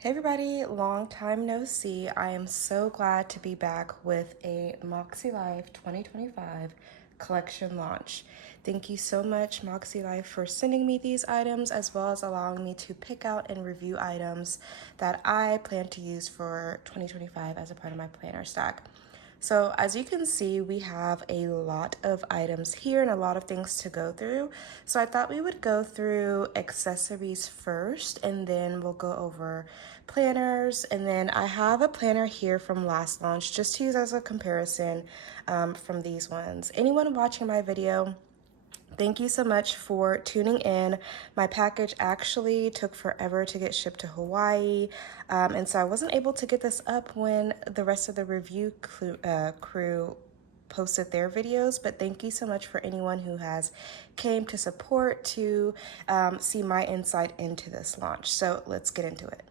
Hey everybody, long time no see. I am so glad to be back with a Makselife 2025 collection launch. Thank you so much, Makselife, for sending me these items as well as allowing me to pick out and review items that I plan to use for 2025 as a part of my planner stack. So as you can see, we have a lot of items here and a lot of things to go through. So I thought we would go through accessories first, and then we'll go over planners. And then I have a planner here from last launch just to use as a comparison from these ones. Anyone watching my video, thank you so much for tuning in. My package actually took forever to get shipped to Hawaii, and so I wasn't able to get this up when the rest of the review crew posted their videos, but thank you so much for anyone who has came to support to see my insight into this launch. So let's get into it.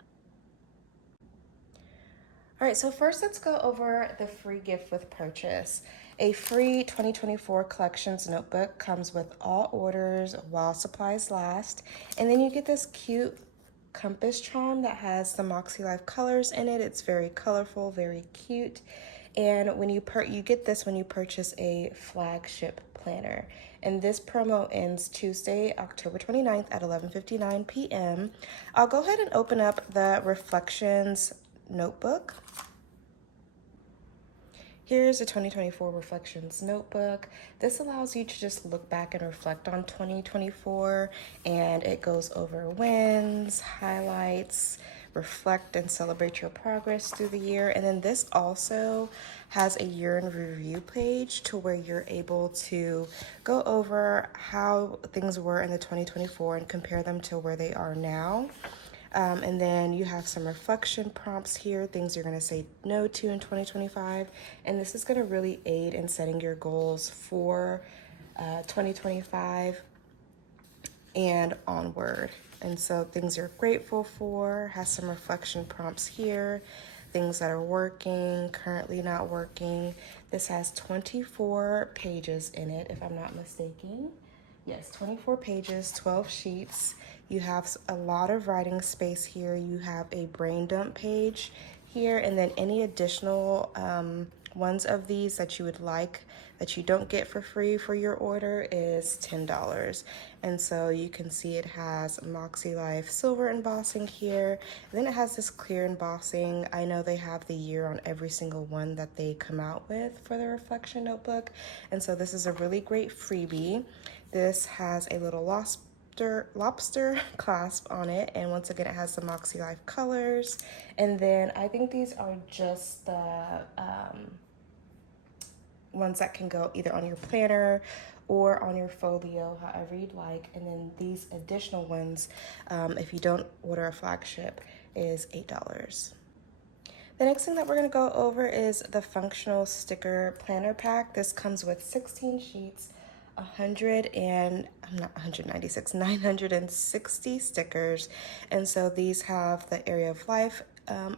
All right, so first let's go over the free gift with purchase. A free 2024 collections notebook comes with all orders while supplies last. And then you get this cute compass charm that has the Makselife colors in it. It's very colorful, very cute. And when you get this when you purchase a flagship planner. And this promo ends Tuesday, October 29th at 11:59 p.m. I'll go ahead and open up the Reflections notebook. Here's a 2024 Reflections notebook. This allows you to just look back and reflect on 2024, and it goes over wins, highlights, reflect and celebrate your progress through the year. And then this also has a year in review page to where you're able to go over how things were in the 2024 and compare them to where they are now. And then you have some reflection prompts here, things you're going to say no to in 2025. And this is going to really aid in setting your goals for 2025 and onward. And so things you're grateful for, has some reflection prompts here, things that are working, currently not working. This has 24 pages in it, if I'm not mistaken. Yes, 24 pages, 12 sheets. You have a lot of writing space here. You have a brain dump page here, and then any additional ones of these that you would like that you don't get for free for your order is $10. And so you can see it has Makselife silver embossing here. And then it has this clear embossing. I know they have the year on every single one that they come out with for the reflection notebook. And so this is a really great freebie. This has a little lobster clasp on it, and once again it has the Makselife colors. And then I think these are just the ones that can go either on your planner or on your folio, however you'd like. And then these additional ones, if you don't order a flagship, is $8. The next thing that we're going to go over is the functional sticker planner pack. This comes with 16 sheets, 960 stickers. And so these have the area of life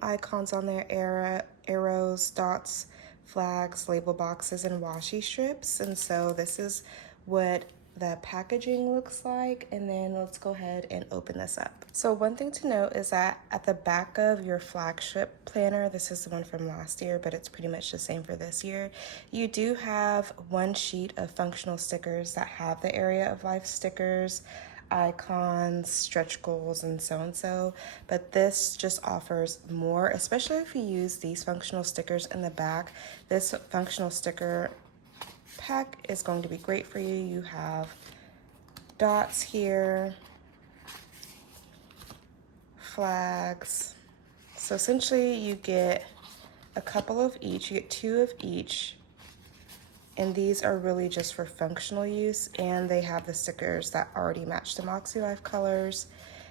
icons on there, arrows, dots, flags, label boxes, and washi strips. And so this is what the packaging looks like. And then let's go ahead and open this up. So one thing to note is that at the back of your flagship planner, this is the one from last year, but it's pretty much the same for this year, you do have one sheet of functional stickers that have the area of life stickers, icons, stretch goals, and so. But this just offers more, especially if you use these functional stickers in the back. This functional sticker pack is going to be great for you. You have dots here, flags. So essentially you get a couple of each, you get 2 of each. And these are really just for functional use, and they have the stickers that already match the Makselife colors.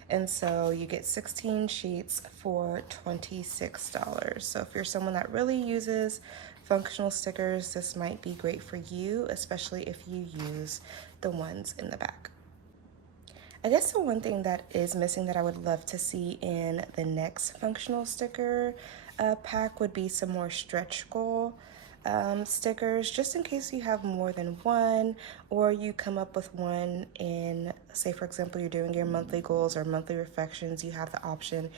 And so you get 16 sheets for $26. So if you're someone that really uses functional stickers, this might be great for you, especially if you use the ones in the back. I guess the one thing that is missing that I would love to see in the next functional sticker pack would be some more stretch goal stickers, just in case you have more than one, or you come up with one in, say for example, you're doing your monthly goals or monthly reflections, you have the option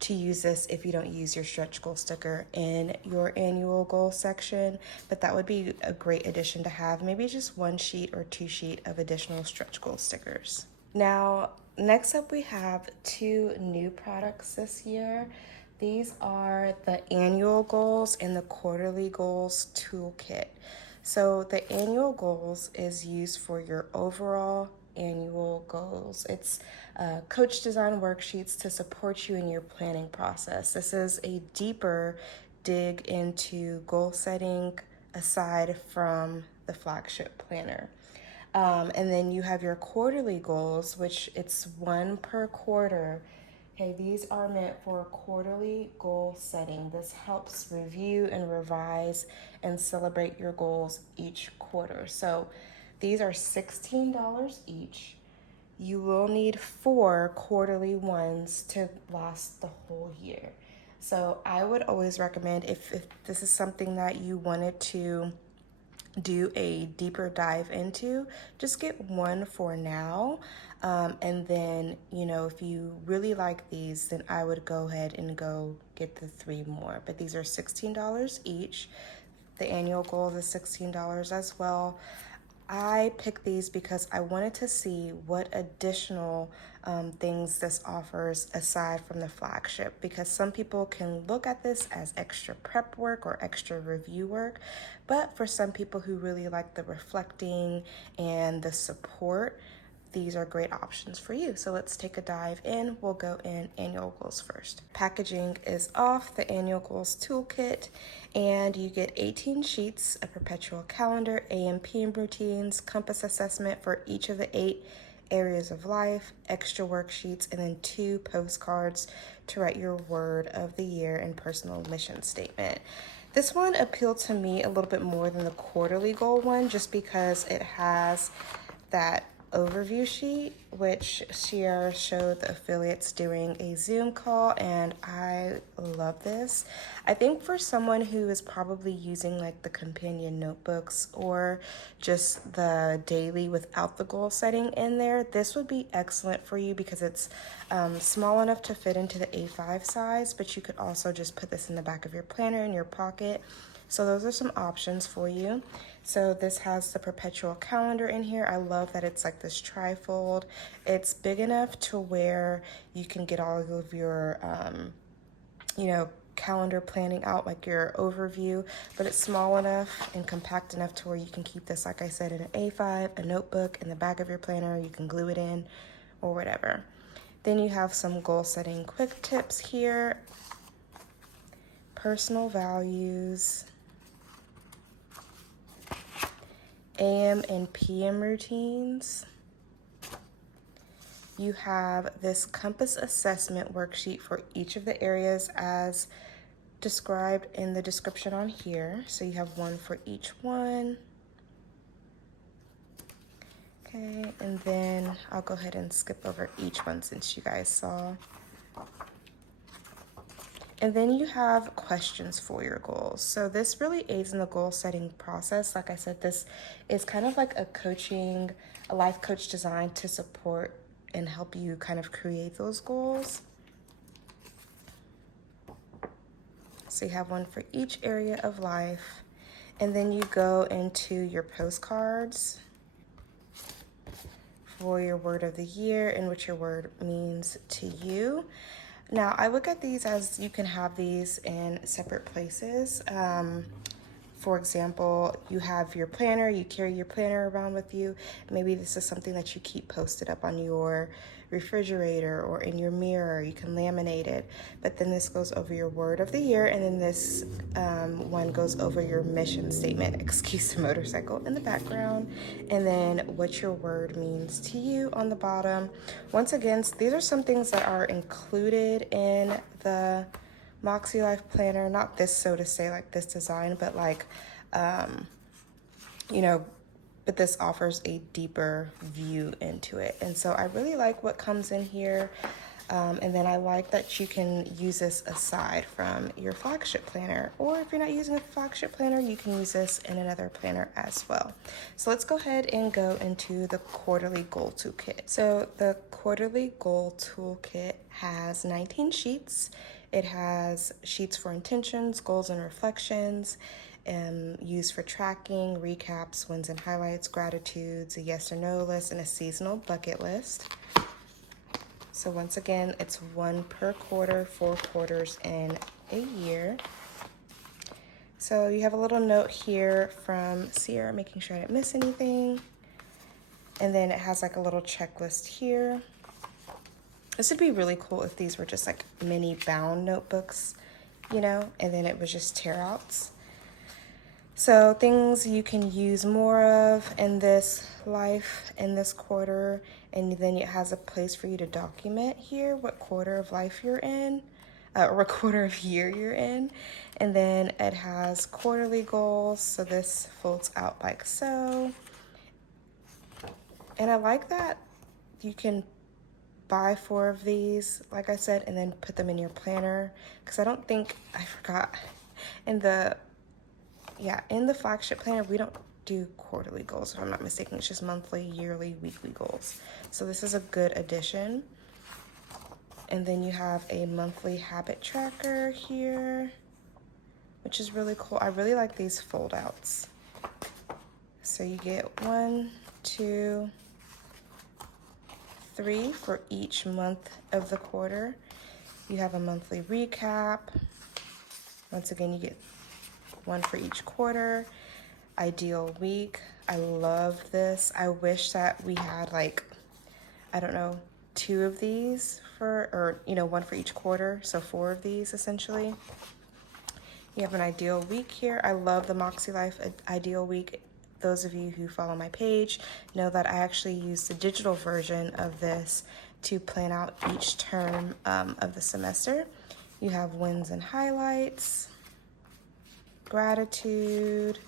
to use this if you don't use your stretch goal sticker in your annual goal section, but that would be a great addition to have. Maybe just 1 sheet or 2 sheet of additional stretch goal stickers. Now, next up we have 2 new products this year. These are the annual goals and the quarterly goals toolkit. So the annual goals is used for your overall annual goals. It's coach design worksheets to support you in your planning process. This is a deeper dig into goal setting aside from the flagship planner. And then you have your quarterly goals, which it's 1 per quarter. Okay, these are meant for quarterly goal setting. This helps review and revise and celebrate your goals each quarter. So these are $16 each. You will need 4 quarterly ones to last the whole year. So I would always recommend, if this is something that you wanted to do a deeper dive into, just get 1 for now. And then, if you really like these, then I would go ahead and go get the 3 more. But these are $16 each. The annual goal is $16 as well. I picked these because I wanted to see what additional things this offers aside from the flagship, because some people can look at this as extra prep work or extra review work, but for some people who really like the reflecting and the support, these are great options for you. So let's take a dive in. We'll go in annual goals first. Packaging is off the annual goals toolkit, and you get 18 sheets, a perpetual calendar, AM/PM routines, compass assessment for each of the 8 areas of life, extra worksheets, and then 2 postcards to write your word of the year and personal mission statement. This one appealed to me a little bit more than the quarterly goal one, just because it has that overview sheet, which Sierra showed the affiliates doing a Zoom call, and I love this. I think for someone who is probably using like the companion notebooks or just the daily without the goal setting in there, this would be excellent for you, because it's small enough to fit into the A5 size, but you could also just put this in the back of your planner in your pocket. So those are some options for you. So this has the perpetual calendar in here. I love that it's like this trifold. It's big enough to where you can get all of your, calendar planning out, like your overview, but it's small enough and compact enough to where you can keep this, like I said, in an A5, a notebook, in the back of your planner. You can glue it in or whatever. Then you have some goal setting quick tips here, personal values, AM and PM routines. You have this compass assessment worksheet for each of the areas as described in the description on here. So you have 1 for each one. Okay, and then I'll go ahead and skip over each one since you guys saw. And then you have questions for your goals. So this really aids in the goal setting process. Like I said, this is kind of like a life coach designed to support and help you kind of create those goals. So you have 1 for each area of life. And then you go into your postcards for your word of the year and what your word means to you. Now, I look at these as you can have these in separate places. For example, you have your planner, you carry your planner around with you. Maybe this is something that you keep posted up on your refrigerator or in your mirror. You can laminate it. But then this goes over your word of the year, and then this one goes over your mission statement, excuse the motorcycle in the background, and then what your word means to you on the bottom. Once again, these are some things that are included in the Makselife planner, not this, so to say, like this design, but like, but this offers a deeper view into it. And so I really like what comes in here. And then I like that you can use this aside from your flagship planner, or if you're not using a flagship planner, you can use this in another planner as well. So let's go ahead and go into the quarterly goal toolkit. So the quarterly goal toolkit has 19 sheets. It has sheets for intentions, goals and reflections, used for tracking, recaps, wins and highlights, gratitudes, a yes or no list, and a seasonal bucket list. So once again, it's one per quarter, 4 quarters in a year. So you have a little note here from Sierra, making sure I didn't miss anything. And then it has like a little checklist here. This would be really cool if these were just like mini bound notebooks, you know, and then it was just tear outs. So things you can use more of in this life, in this quarter, and then it has a place for you to document here what quarter of life you're in, or what quarter of year you're in. And then it has quarterly goals, so this folds out like so. And I like that you can buy 4 of these, like I said, and then put them in your planner, because I forgot, in the flagship planner, we don't do quarterly goals, if I'm not mistaken. It's just monthly, yearly, weekly goals. So this is a good addition. And then you have a monthly habit tracker here, which is really cool. I really like these fold outs. So you get 1, 2, 3 for each month of the quarter. You have a monthly recap. Once again, you get 1 for each quarter. Ideal week. I love this. I wish that we had like, I don't know, 2 of these or 1 for each quarter. So 4 of these essentially. You have an ideal week here. I love the Makselife ideal week. Those of you who follow my page know that I actually use the digital version of this to plan out each term of the semester. You have wins and highlights, gratitude,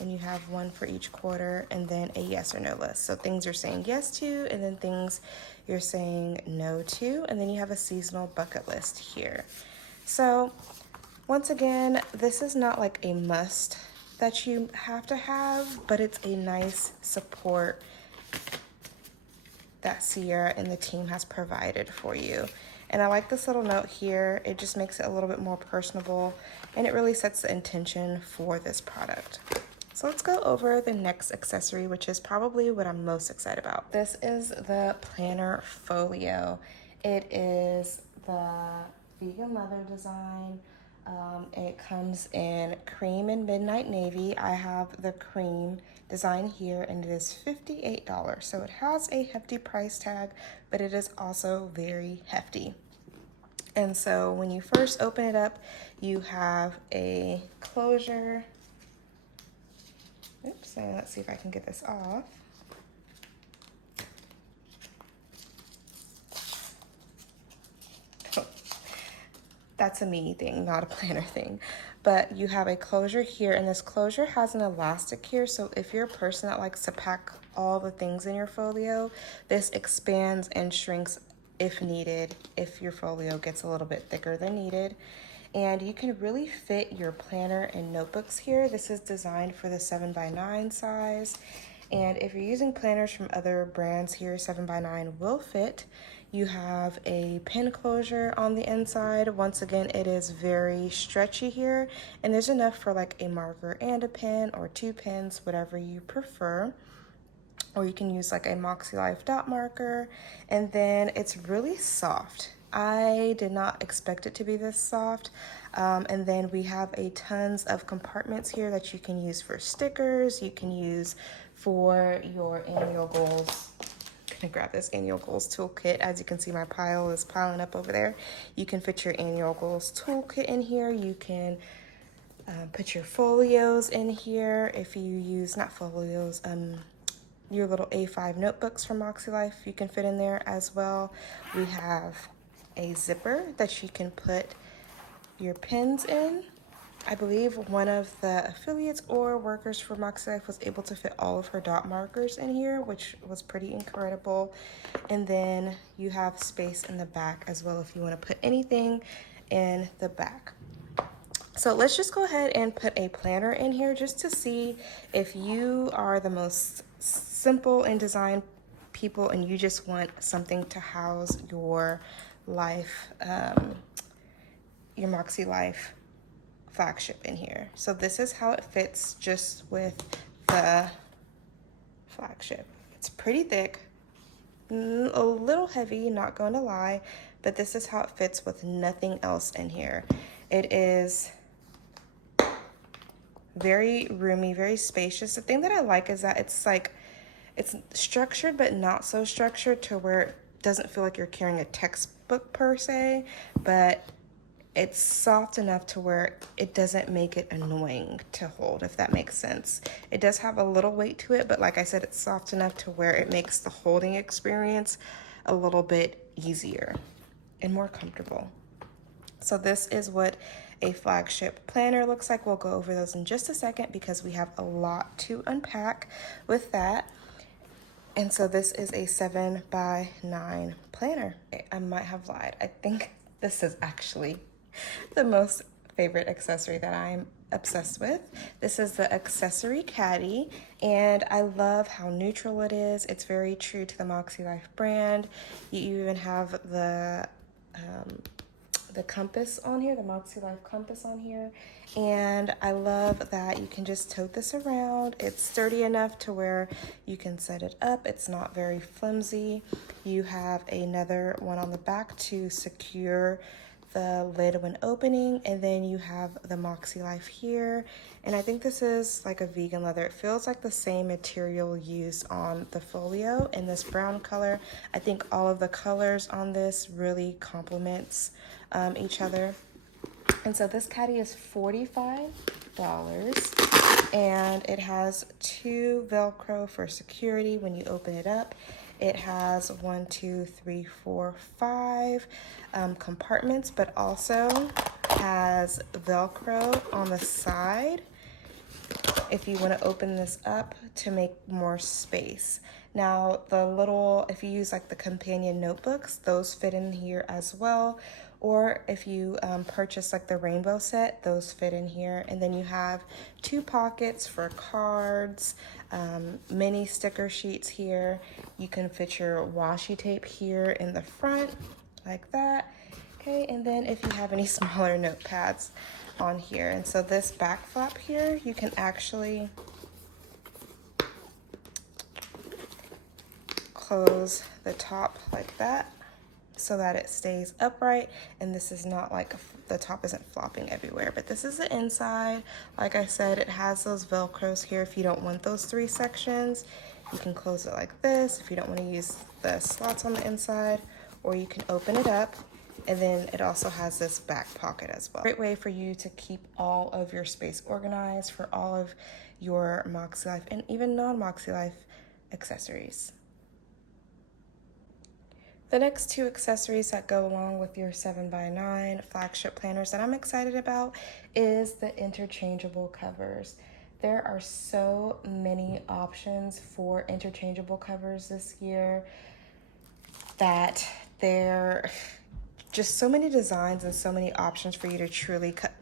and you have 1 for each quarter, and then a yes or no list. So things you're saying yes to, and then things you're saying no to, and then you have a seasonal bucket list here. So once again, this is not like a must that you have to have, but it's a nice support that Sierra and the team has provided for you. And I like this little note here. It just makes it a little bit more personable, and it really sets the intention for this product. So let's go over the next accessory, which is probably what I'm most excited about. This is the planner Folio. It is the vegan leather design. It comes in cream and midnight navy. I have the cream design here, and it is $58. So it has a hefty price tag, but it is also very hefty. And so when you first open it up, you have a closure. Oops, and let's see if I can get this off. That's a me thing, not a planner thing. But you have a closure here, and this closure has an elastic here. So if you're a person that likes to pack all the things in your folio, this expands and shrinks if needed, if your folio gets a little bit thicker than needed. And you can really fit your planner and notebooks here. This is designed for the 7x9 size. And if you're using planners from other brands here, 7x9 will fit. You have a pen closure on the inside. Once again, it is very stretchy here, and there's enough for like a marker and a pen, or 2 pens, whatever you prefer. Or you can use like a Makselife dot marker, and then it's really soft. I did not expect it to be this soft. And then we have a tons of compartments here that you can use for stickers. You can use for your annual goals. I'm gonna grab this annual goals toolkit. As you can see, my pile is piling up over there. You can fit your annual goals toolkit in here. You can put your folios in here. If you use, not folios, your little A5 notebooks from Makselife, you can fit in there as well. We have a zipper that you can put your pens in. I believe one of the affiliates or workers for Makselife was able to fit all of her dot markers in here, which was pretty incredible. And then you have space in the back as well if you want to put anything in the back. So let's just go ahead and put a planner in here just to see if you are the most simple in design people and you just want something to house your life, your Makselife flagship in here. So this is how it fits just with the flagship. It's pretty thick, a little heavy, not going to lie, but this is how it fits with nothing else in here. It is very roomy, very spacious. The thing that I like is that it's structured but not so structured to where it doesn't feel like you're carrying a textbook per se, but it's soft enough to where it doesn't make it annoying to hold, if that makes sense. It does have a little weight to it, but like I said, it's soft enough to where it makes the holding experience a little bit easier and more comfortable. So this is what a flagship planner looks like. We'll go over those in just a second because we have a lot to unpack with that. And so this is a 7x9 planner. I might have lied. I think this is actually the most favorite accessory that I'm obsessed with. This is the accessory caddy, and I love how neutral it is. It's very true to the Makselife brand. You even have the compass on here, the Makselife compass on here, and I love that you can just tote this around. It's sturdy enough to where you can set it up. It's not very flimsy. You have another one on the back to secure the lid when opening, and then you have the Makselife here, and I think this is like a vegan leather. It feels like the same material used on the Folio in this brown color. I think all of the colors on this really complements each other. And so this caddy is $45, and it has 2 Velcro for security when you open it up. It has 1, 2, 3, 4, 5 compartments, but also has Velcro on the side if you want to open this up to make more space. Now, if you use like the companion notebooks, those fit in here as well. Or if you purchase like the rainbow set, those fit in here. And then you have 2 pockets for cards, mini sticker sheets here. You can fit your washi tape here in the front like that. Okay, and then if you have any smaller notepads on here. And so this back flap here, you can actually close the top like that so that it stays upright, and this is not like the top isn't flopping everywhere, but this is the inside. Like I said, it has those Velcros here. If you don't want those 3 sections, you can close it like this if you don't want to use the slots on the inside, or you can open it up, and then it also has this back pocket as well. Great way for you to keep all of your space organized for all of your Makselife and even non-Makselife accessories. The next 2 accessories that go along with your 7x9 flagship planners that I'm excited about is the interchangeable covers. There are so many options for interchangeable covers this year that there are just so many designs and so many options for you to truly cut.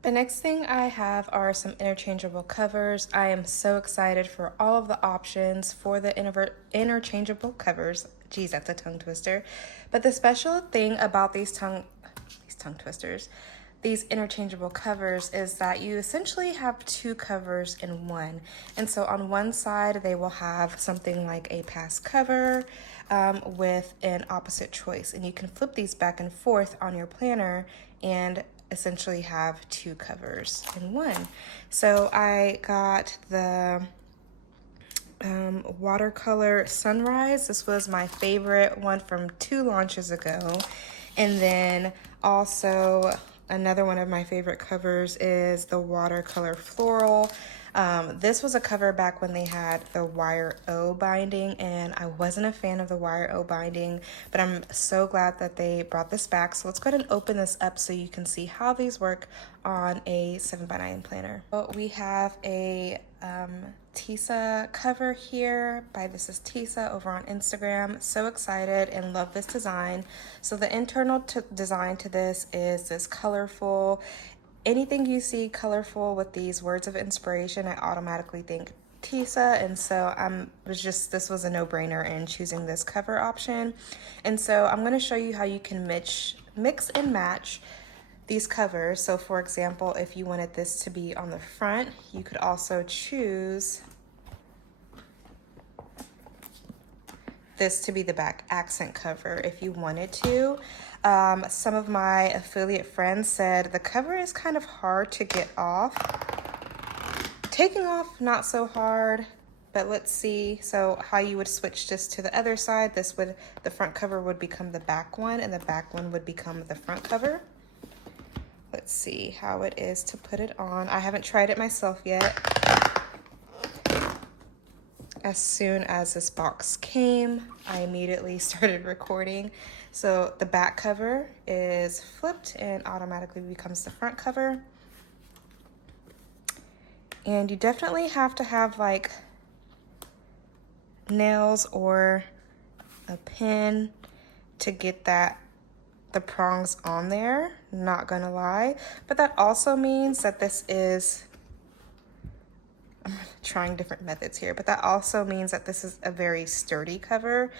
The next thing I have are some interchangeable covers. I am so excited for all of the options for the interchangeable covers. Geez, that's a tongue twister. But the special thing about these tongue twisters, these interchangeable covers, is that you essentially have 2 covers in one. And so on one side, they will have something like a past cover with an opposite choice. And you can flip these back and forth on your planner and essentially have 2 covers in one. So I got the watercolor sunrise. This was my favorite one from 2 launches ago. And then also another one of my favorite covers is the watercolor floral. This was a cover back when they had the wire O binding, and I wasn't a fan of the wire O binding, but I'm so glad that they brought this back. So let's go ahead and open this up so you can see how these work on a 7x9 planner. So we have a Tisa cover here by This Is Tisa over on Instagram. So excited and love this design. So the internal design to this is this colorful. Anything you see colorful with these words of inspiration, I automatically think Tisa, and so this was a no-brainer in choosing this cover option. And so I'm going to show you how you can mix and match these covers. So for example, if you wanted this to be on the front, you could also choose this to be the back accent cover if you wanted to. Some of my affiliate friends said the cover is kind of hard to get off. Taking off, not so hard, but let's see. So how you would switch this to the other side. The front cover would become the back one, and the back one would become the front cover. Let's see how it is to put it on. I haven't tried it myself yet. As soon as this box came, I immediately started recording. So the back cover is flipped and automatically becomes the front cover. And you definitely have to have like nails or a pin to get the prongs on there, not gonna lie. But that also means that I'm trying different methods here, but that also means that this is a very sturdy cover.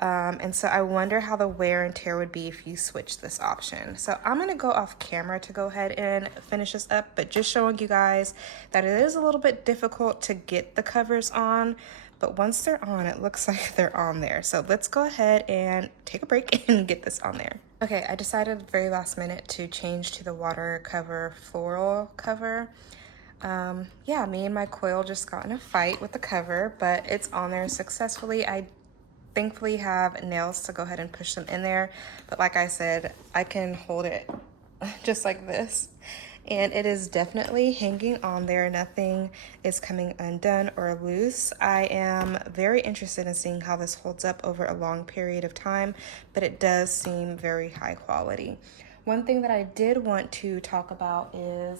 And so I wonder how the wear and tear would be if you switch this option. So I'm gonna go off camera to go ahead and finish this up, but just showing you guys that it is a little bit difficult to get the covers on, but once they're on, it looks like they're on there. So let's go ahead and take a break and get this on there. Okay, I decided very last minute to change to the water cover floral cover. Yeah, me and my coil just got in a fight with the cover, but it's on there successfully. I thankfully have nails to go ahead and push them in there, but like I said, I can hold it just like this, and it is definitely hanging on there. Nothing is coming undone or loose. I am very interested in seeing how this holds up over a long period of time, but it does seem very high quality. One thing that I did want to talk about is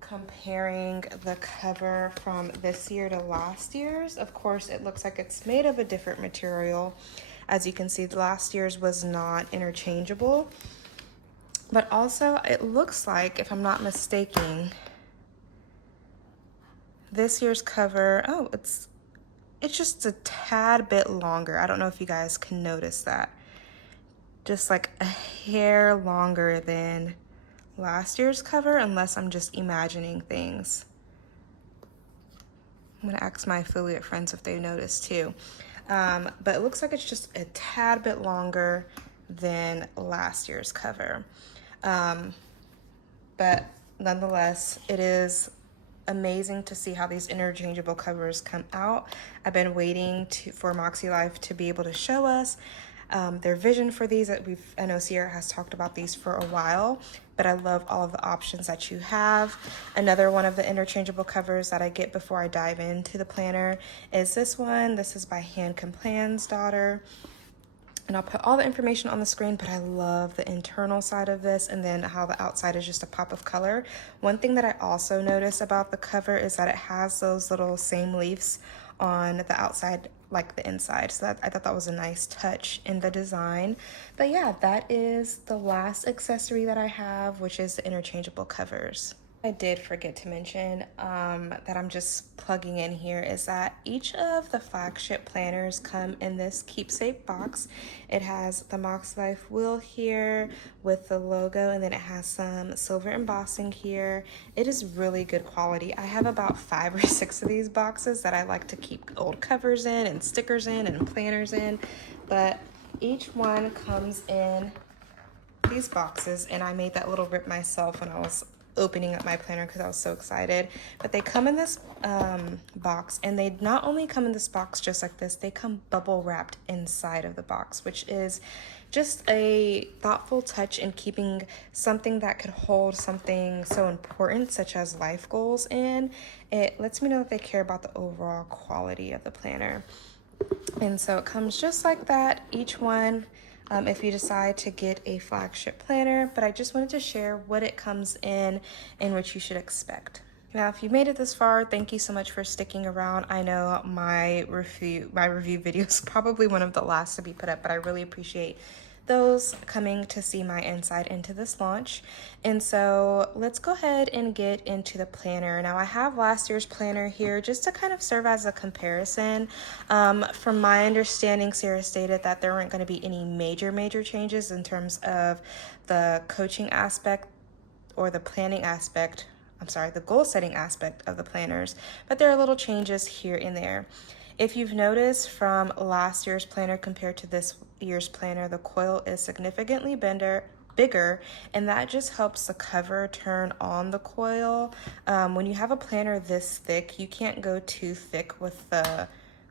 comparing the cover from this year to last year's. Of course, it looks like it's made of a different material. As you can see, last year's was not interchangeable, but also it looks like, if I'm not mistaken, this year's cover, it's just a tad bit longer. I don't know if you guys can notice that. Just like a hair longer than last year's cover, unless I'm just imagining things. I'm gonna ask my affiliate friends if they noticed too. But it looks like it's just a tad bit longer than last year's cover. But nonetheless, it is amazing to see how these interchangeable covers come out. I've been waiting for Makselife to be able to show us their vision for these. I know Sierra has talked about these for a while, but I love all of the options that you have. Another one of the interchangeable covers that I get before I dive into the planner is this one. This is by Hand Plan's daughter. And I'll put all the information on the screen, but I love the internal side of this, and then how the outside is just a pop of color. One thing that I also noticed about the cover is that it has those little same leaves on the outside like the inside, so I thought that was a nice touch in the design. But yeah, that is the last accessory that I have, which is the interchangeable covers. I did forget to mention that I'm just plugging in here is that each of the flagship planners come in this keepsake box. It has the Makselife wheel here with the logo, and then it has some silver embossing here. It is really good quality. I have about 5 or 6 of these boxes that I like to keep old covers in and stickers in and planners in, but each one comes in these boxes, and I made that little rip myself when I was opening up my planner because I was so excited. But they come in this box, and they not only come in this box just like this, they come bubble wrapped inside of the box, which is just a thoughtful touch in keeping something that could hold something so important such as life goals in. It lets me know that they care about the overall quality of the planner. And so it comes just like that, each one, if you decide to get a flagship planner. But I just wanted to share what it comes in and what you should expect. Now, if you made it this far, thank you so much for sticking around. I know my review video is probably one of the last to be put up, but I really appreciate those coming to see my insight into this launch. And so let's go ahead and get into the planner. Now, I have last year's planner here just to kind of serve as a comparison. From my understanding, Sarah stated that there weren't going to be any major changes in terms of the coaching aspect or the planning aspect. The goal setting aspect of the planners, but there are little changes here and there. If you've noticed from last year's planner compared to this year's planner, the coil is significantly bigger, and that just helps the cover turn on the coil. When you have a planner this thick, you can't go too thick with the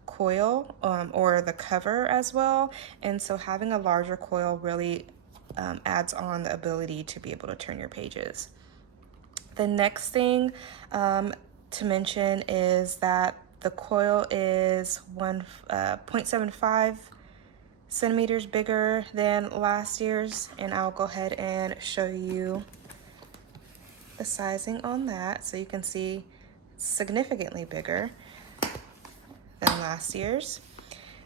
coil or the cover as well, and so having a larger coil really adds on the ability to be able to turn your pages. The next thing to mention is that the coil is 1.75 centimeters bigger than last year's, and I'll go ahead and show you the sizing on that so you can see significantly bigger than last year's.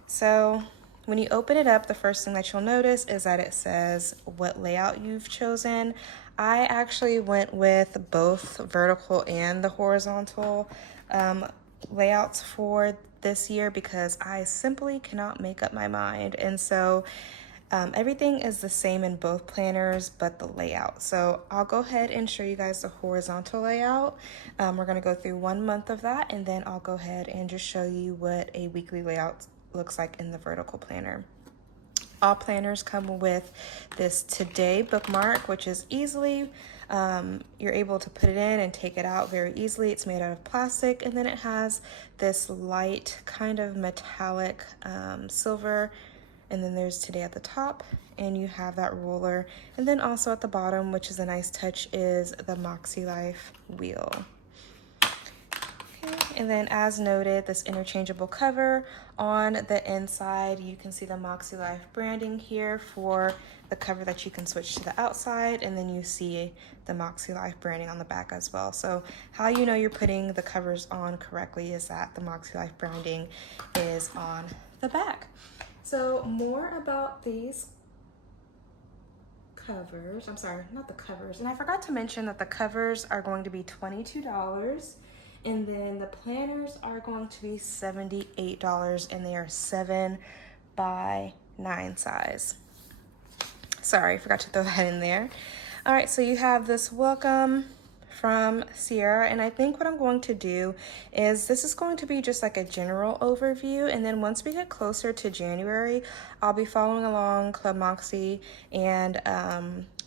So when you open it up, the first thing that you'll notice is that it says what layout you've chosen. I actually went with both vertical and the horizontal layouts for this year because I simply cannot make up my mind. And so everything is the same in both planners but the layout. So I'll go ahead and show you guys the horizontal layout. We're going to go through 1 month of that, and then I'll go ahead and just show you what a weekly layout looks like in the vertical planner. All planners come with this today bookmark, which is easily, you're able to put it in and take it out very easily. It's made out of plastic, and then it has this light kind of metallic silver, and then there's today at the top, and you have that ruler. And then also at the bottom, which is a nice touch, is the Makselife wheel. And then as noted, this interchangeable cover on the inside, you can see the Makselife branding here for the cover that you can switch to the outside, and then you see the Makselife branding on the back as well. So how you know you're putting the covers on correctly is that the Makselife branding is on the back. So more about these covers, not the covers. And I forgot to mention that the covers are going to be $22. And then the planners are going to be $78, and they are 7 by 9 size. Sorry, I forgot to throw that in there. All right, so you have this welcome from Sierra, and I think what I'm going to do is this is going to be just like a general overview, and then once we get closer to January, I'll be following along Club Moxie, and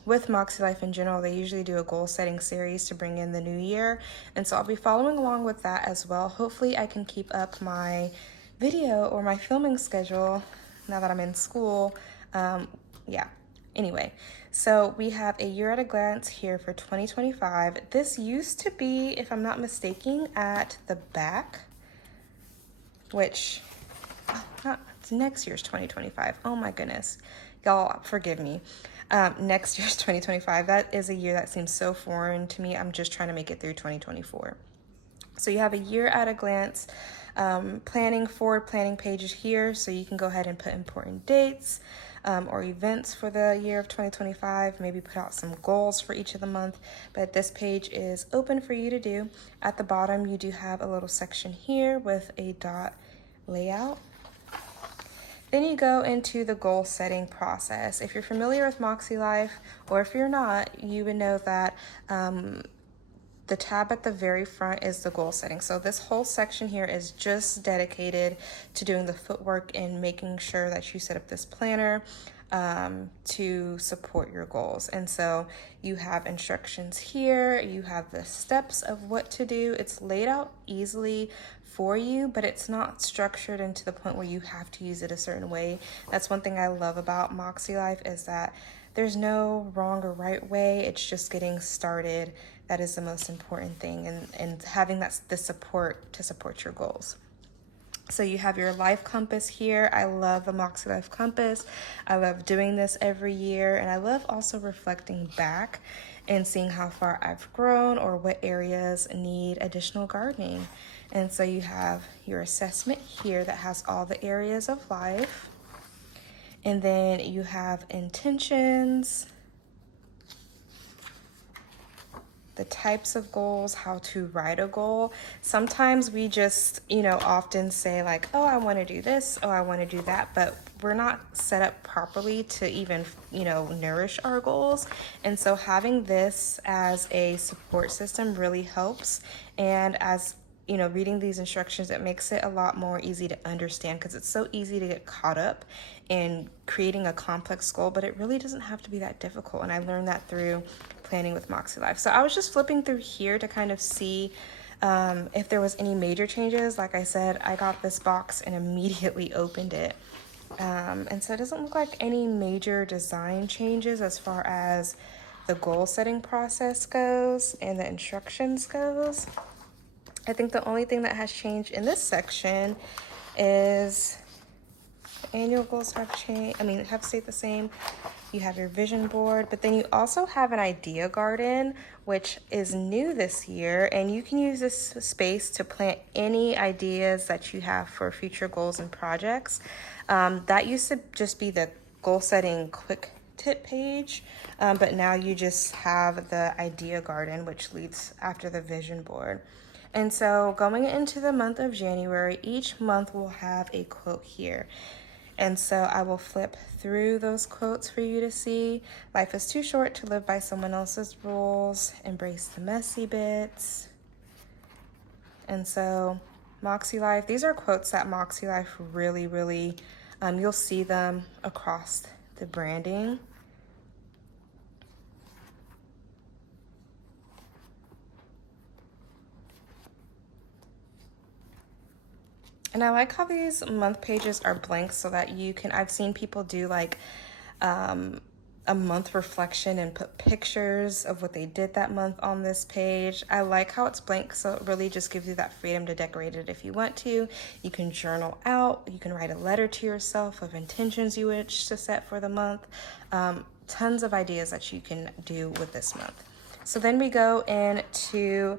with Makselife in general, they usually do a goal setting series to bring in the new year, and so I'll be following along with that as well. Hopefully I can keep up my video or my filming schedule now that I'm in school. Anyway, so we have a year at a glance here for 2025. This used to be, if I'm not mistaken, at the back, which, it's next year's 2025. Oh my goodness. Y'all, forgive me. Next year's 2025. That is a year that seems so foreign to me. I'm just trying to make it through 2024. So you have a year at a glance forward planning pages here, so you can go ahead and put important dates or events for the year of 2025, maybe put out some goals for each of the month, but this page is open for you to do. At the bottom, you do have a little section here with a dot layout. Then you go into the goal setting process. If you're familiar with Makselife, or if you're not, you would know that the tab at the very front is the goal setting. So this whole section here is just dedicated to doing the footwork and making sure that you set up this planner. to support your goals. And so you have instructions here, you have the steps of what to do. It's laid out easily for you, but it's not structured into the point where you have to use it a certain way. That's one thing I love about Makselife, is that there's no wrong or right way. It's just getting started. That is the most important thing, and having the support to support your goals. So you have your life compass here. I love a Makselife compass. I love doing this every year, and I love also reflecting back and seeing how far I've grown or what areas need additional gardening. And so you have your assessment here that has all the areas of life. And then you have intentions, the types of goals, how to write a goal. Sometimes we just, often say like, oh, I want to do this, oh, I want to do that, but we're not set up properly to even, nourish our goals. And so having this as a support system really helps. And as reading these instructions, it makes it a lot more easy to understand, because it's so easy to get caught up in creating a complex goal, but it really doesn't have to be that difficult. And I learned that through planning with Makselife. So I was just flipping through here to kind of see if there was any major changes. Like I said, I got this box and immediately opened it. And so it doesn't look like any major design changes as far as the goal setting process goes and the instructions goes. I think the only thing that has changed in this section is the annual goals have stayed the same. You have your vision board, but then you also have an idea garden, which is new this year, and you can use this space to plant any ideas that you have for future goals and projects. That used to just be the goal setting quick tip page, but now you just have the idea garden, which leads after the vision board. And so going into the month of January, each month will have a quote here. And so I will flip through those quotes for you to see. Life is too short to live by someone else's rules. Embrace the messy bits. And so Makselife, these are quotes that Makselife really, you'll see them across the branding. And I like how these month pages are blank so that you can, I've seen people do like a month reflection and put pictures of what they did that month on this page. I like how it's blank, so it really just gives you that freedom to decorate it if you want to. You can journal out, you can write a letter to yourself of intentions you wish to set for the month. Tons of ideas that you can do with this month. So then we go into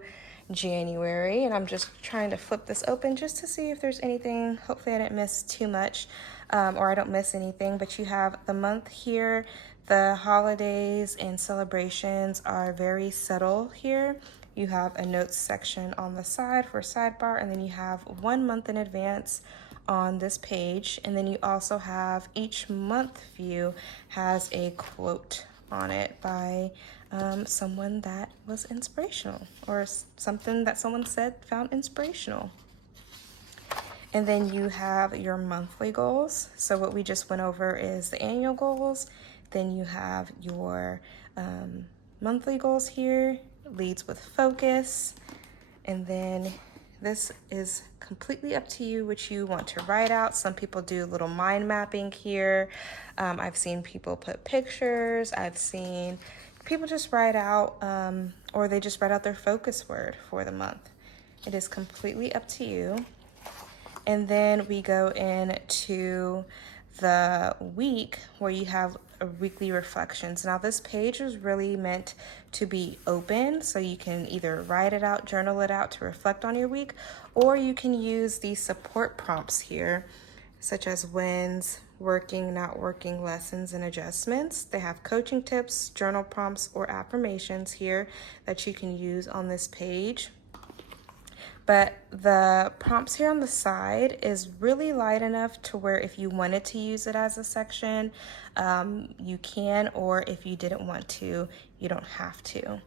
January, and I'm just trying to flip this open just to see if there's anything. Hopefully I didn't miss too much, or I don't miss anything, but you have the month here. The holidays and celebrations are very subtle here. You have a notes section on the side for sidebar, and then you have 1 month in advance on this page, and then you also have each month view has a quote on it by someone that was inspirational, or something that someone said found inspirational. And then you have your monthly goals. So what we just went over is the annual goals. Then you have your monthly goals here, leads with focus. And then this is completely up to you which you want to write out. Some people do a little mind mapping here. I've seen people put pictures. I've seen people just write out, or they just write out their focus word for the month. It is completely up to you. And then we go into the week where you have weekly reflections. Now this page is really meant to be open, so you can either write it out, journal it out to reflect on your week, or you can use these support prompts here, such as wins, working, not working, lessons, and adjustments. They have coaching tips, journal prompts, or affirmations here that you can use on this page. But the prompts here on the side is really light enough to where if you wanted to use it as a section, you can, or if you didn't want to, you don't have to.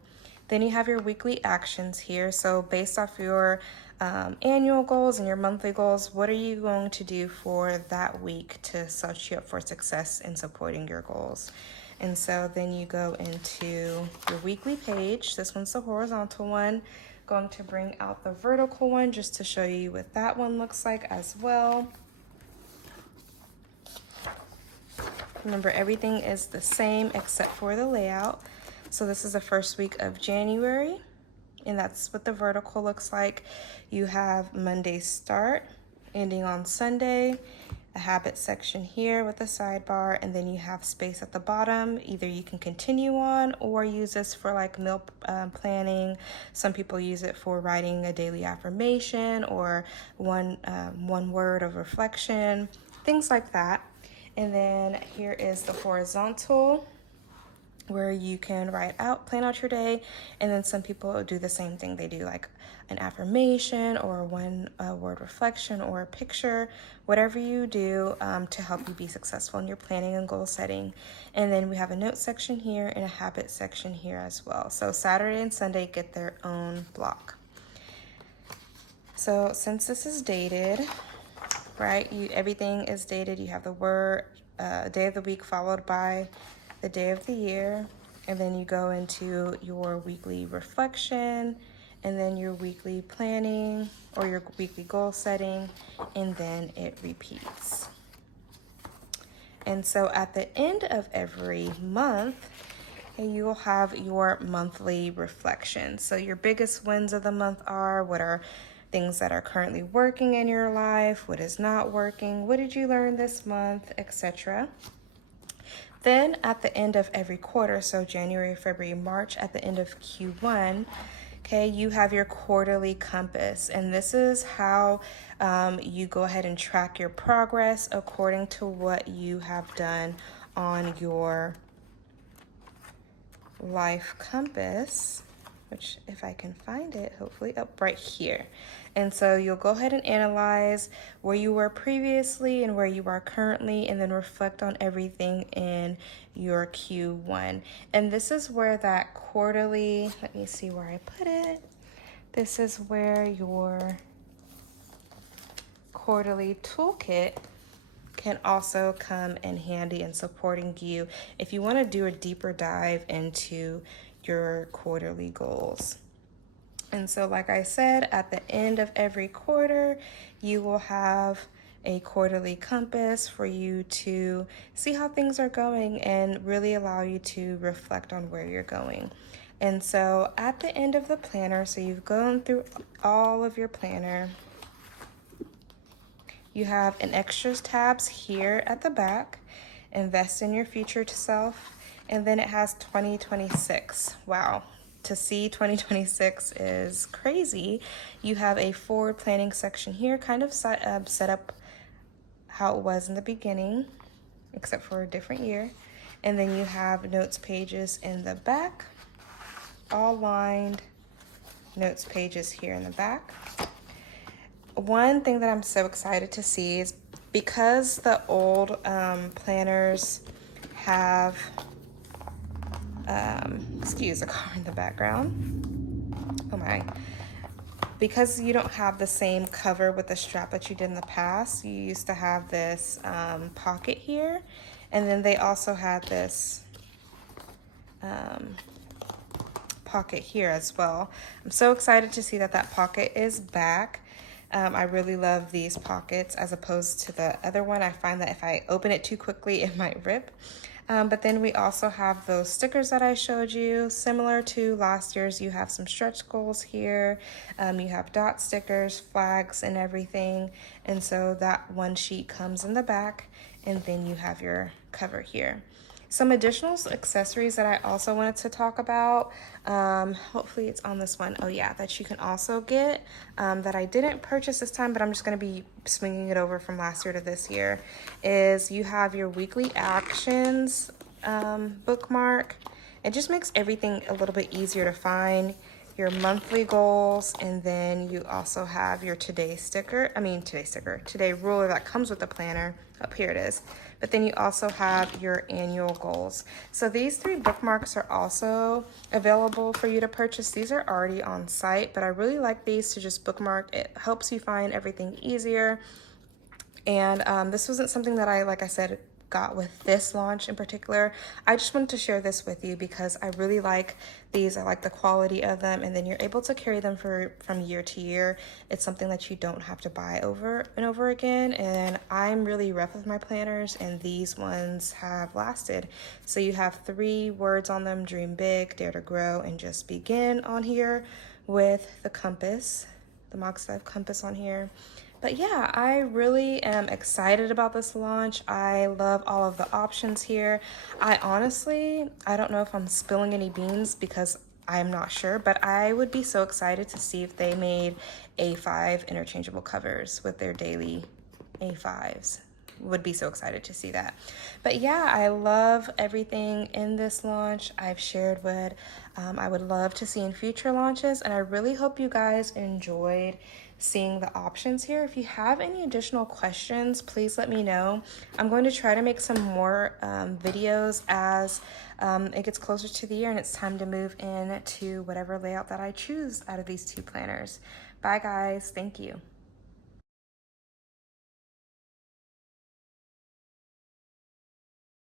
Then you have your weekly actions here. So based off your annual goals and your monthly goals. What are you going to do for that week to set you up for success in supporting your goals? And so then you go into your weekly page. This one's the horizontal one. Going to bring out the vertical one just to show you what that one looks like as well. Remember, everything is the same except for the layout. So this is the first week of January, and that's what the vertical looks like. You have Monday start, ending on Sunday, a habit section here with a sidebar, and then you have space at the bottom. Either you can continue on or use this for like meal planning. Some people use it for writing a daily affirmation or one word of reflection, things like that. And then here is the horizontal, where you can plan out your day. And then some people do the same thing. They do like an affirmation or one word reflection or a picture, whatever you do to help you be successful in your planning and goal setting. And then we have a note section here and a habit section here as well. So Saturday and Sunday get their own block. So since this is dated, right, everything is dated. You have the word, day of the week followed by the day of the year, and then you go into your weekly reflection, and then your weekly planning or your weekly goal setting, and then it repeats. And so at the end of every month, you will have your monthly reflection. So your biggest wins of the month are what are things that are currently working in your life, what is not working, what did you learn this month, etc. Then at the end of every quarter, so January, February, March, at the end of Q1, okay, you have your quarterly compass. And this is how you go ahead and track your progress according to what you have done on your life compass, which if I can find it, hopefully up right here. And so you'll go ahead and analyze where you were previously and where you are currently, and then reflect on everything in your Q1. And this is where that quarterly, let me see where I put it. This is where your quarterly toolkit can also come in handy in supporting you if you want to do a deeper dive into your quarterly goals. And so like I said, at the end of every quarter, you will have a quarterly compass for you to see how things are going and really allow you to reflect on where you're going. And so at the end of the planner, so you've gone through all of your planner, you have an extras tabs here at the back, invest in your future self, and then it has 2026. Wow. To see 2026 is crazy. You have a forward planning section here, kind of set up how it was in the beginning, except for a different year. And then you have notes pages in the back, all lined notes pages here in the back. One thing that I'm so excited to see is because the old planners have excuse the car in the background. Oh my. Because you don't have the same cover with the strap that you did in the past, you used to have this pocket here, and then they also had this pocket here as well. I'm so excited to see that that pocket is back. I really love these pockets as opposed to the other one. I find that if I open it too quickly, it might rip. But then we also have those stickers that I showed you. Similar to last year's, you have some stretch goals here. You have dot stickers, flags, and everything. And so that one sheet comes in the back, and then you have your cover here. Some additional accessories that I also wanted to talk about, hopefully it's on this one. Oh yeah, that you can also get, that I didn't purchase this time, but I'm just gonna be swinging it over from last year to this year, is you have your weekly actions bookmark. It just makes everything a little bit easier to find. your monthly goals, and then you also have your today ruler that comes with the planner. Up here it is. But then you also have your annual goals. So these 3 bookmarks are also available for you to purchase. These are already on site, but I really like these to just bookmark. It helps you find everything easier. And this wasn't something that like I said, got with this launch in particular. I just wanted to share this with you because I really like these. I like the quality of them, and then you're able to carry them from year to year. It's something that you don't have to buy over and over again, and I'm really rough with my planners, and these ones have lasted. So you have 3 words on them: dream big, dare to grow, and just begin on here, with the compass, the Makselife compass on here. But yeah, I really am excited about this launch. I love all of the options here. I don't know if I'm spilling any beans because I'm not sure, but I would be so excited to see if they made A5 interchangeable covers with their daily A5s. Would be so excited to see that. But yeah, I love everything in this launch. I've shared what I would love to see in future launches, and I really hope you guys enjoyed seeing the options here. If you have any additional questions, please let me know. I'm going to try to make some more videos as it gets closer to the year and it's time to move in to whatever layout that I choose out of these 2 planners. Bye guys, thank you.